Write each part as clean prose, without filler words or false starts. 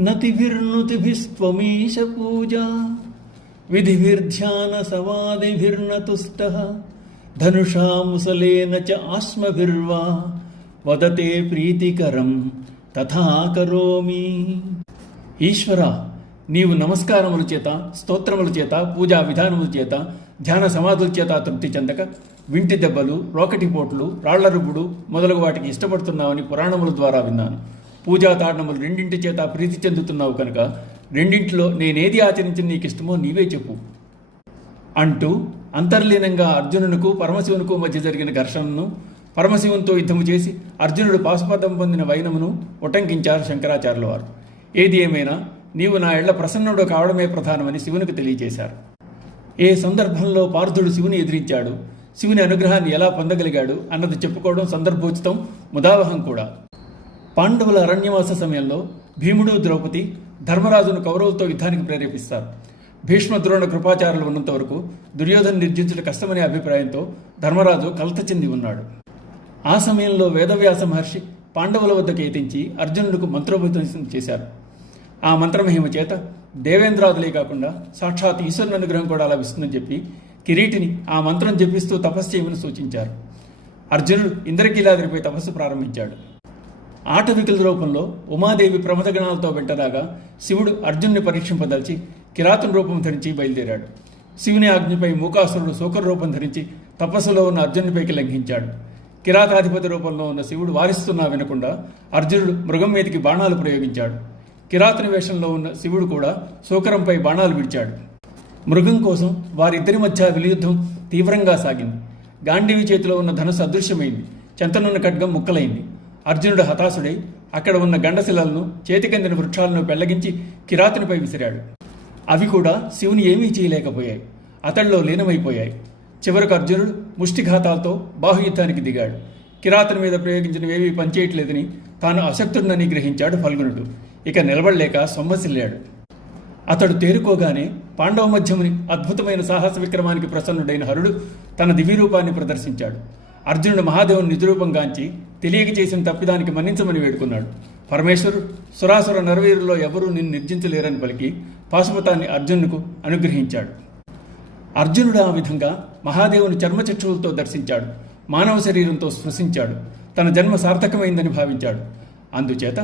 నతిభిర్నుతిభిస్త్వమీశ పూజా విధిభిర్ధ్యాన సమాధిభిర్న తుష్టః ధనుషా ముసలేన చ ఆశ్మభిర్వా వదతే ప్రీతికరం తథా కరోమి. ఈశ్వర, నీవు నమస్కారముల చేత, స్తోత్రముల చేత, పూజా విధానముల చేత, ధ్యాన సమాధుల చేత తృప్తి చెందక వింటి దెబ్బలు, రోకటిపోట్లు, రాళ్ల రుబ్బుడు మొదలగు వాటికి ఇష్టపడుతున్నావని పురాణముల ద్వారా విన్నాను. పూజా తాడనములు రెండింటి చేత ప్రీతి చెందుతున్నావు కనుక రెండింటిలో నేనేది ఆచరించి నీకు ఇష్టమో నీవే చెప్పు అంటూ అంతర్లీనంగా అర్జునునకు పరమశివునకు మధ్య జరిగిన ఘర్షణను, పరమశివునితో యుద్ధము చేసి అర్జునుడు పాశుపదం పొందిన వైనమును ఉటంకించారు శంకరాచార్యుల వారు. ఏది ఏమైనా నీవు నా ఇళ్ల ప్రసన్నుడు కావడమే ప్రధానమని శివునికి తెలియజేశారు. ఏ సందర్భంలో పార్థుడు శివుని ఎదిరించాడు, శివుని అనుగ్రహాన్ని ఎలా పొందగలిగాడు అన్నది చెప్పుకోవడం సందర్భోచితం, ముదావహం కూడా. పాండవుల అరణ్యవాస సమయంలో భీముడు, ద్రౌపది ధర్మరాజును కౌరవులతో యుద్ధానికి ప్రేరేపిస్తారు. భీష్మ, ద్రోణ, కృపాచార్యులు ఉన్నంత వరకు దుర్యోధను నిర్జించడం కష్టమనే అభిప్రాయంతో ధర్మరాజు కలత చెంది ఉన్నాడు. ఆ సమయంలో వేదవ్యాస మహర్షి పాండవుల వద్దకు ఏతించి అర్జునుడికి మంత్రోపదేశం చేశారు. ఆ మంత్రమహిమ చేత దేవేంద్రాదులే కాకుండా సాక్షాత్ ఈశ్వరుని అనుగ్రహం కూడా లభిస్తుందని చెప్పి కిరీటిని ఆ మంత్రం జపిస్తూ తపస్సు చేయమని సూచించారు. అర్జునుడు ఇంద్రకీలాద్రిపై తపస్సు ప్రారంభించాడు. ఆటవికుల రూపంలో ఉమాదేవి ప్రమథగణాలతో వెంటరాగా శివుడు అర్జునుని పరీక్షింపదలిచి కిరాతుని రూపం ధరించి బయలుదేరాడు. శివుని ఆజ్ఞపై మూకాసురుడు శూకర రూపం ధరించి తపస్సులో ఉన్న అర్జునునిపైకి లంఘించాడు. కిరాతాధిపతి రూపంలో ఉన్న శివుడు వారిస్తున్నా వినకుండా అర్జునుడు మృగం మీదకి బాణాలు ప్రయోగించాడు. కిరాతుని వేషంలో ఉన్న శివుడు కూడా శూకరంపై బాణాలు విడిచాడు. మృగం కోసం వారిద్దరి మధ్య విలుయుద్ధం తీవ్రంగా సాగింది. గాంధీవి చేతిలో ఉన్న ధనుసు అదృశ్యమైంది. చెంతనున్న ఖడ్గం ముక్కలైంది. అర్జునుడు హతాశుడై అక్కడ ఉన్న గండశిలలను, చేతికందిన వృక్షాలను పెళ్లగించి కిరాతునిపై విసిరాడు. అవి కూడా శివుని ఏమీ చేయలేకపోయాయి. అతడిలో లీనమైపోయాయి. చివరకు అర్జునుడు ముష్టిఘాతాలతో బాహుయుద్ధానికి దిగాడు. కిరాతుని మీద ప్రయోగించినవేవీ పనిచేయట్లేదని తాను అశక్తుడినని గ్రహించాడు ఫల్గునుడు. ఇక నిలబడలేక సొమ్మసిల్లాడు. అతడు తేరుకోగానే పాండవ మధ్యముని అద్భుతమైన సాహస విక్రమానికి ప్రసన్నుడైన హరుడు తన దివ్యరూపాన్ని ప్రదర్శించాడు. అర్జునుడు మహాదేవుని నిజరూపంగాంచి తెలియక చేసిన తప్పిదానికి మన్నించమని వేడుకున్నాడు. పరమేశ్వరుడు సురాసుర నరవీరుల్లో ఎవరూ నిన్ను నిర్జించలేరని పలికి పాశుపతాన్ని అర్జునుకు అనుగ్రహించాడు. అర్జునుడు ఆ విధంగా మహాదేవుని చర్మచక్షువులతో దర్శించాడు. మానవ శరీరంతో స్పృశించాడు. తన జన్మ సార్థకమైందని భావించాడు. అందుచేత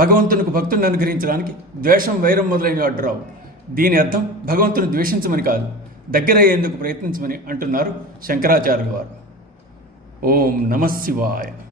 భగవంతునికి భక్తుని అనుగ్రహించడానికి ద్వేషం, వైరం మొదలైనవి అడ్డురావు. దీని అర్థం భగవంతుని ద్వేషించమని కాదు, దగ్గరయ్యేందుకు ప్రయత్నించమని అంటున్నారు శంకరాచార్యుల వారు. ఓం నమః శివాయ.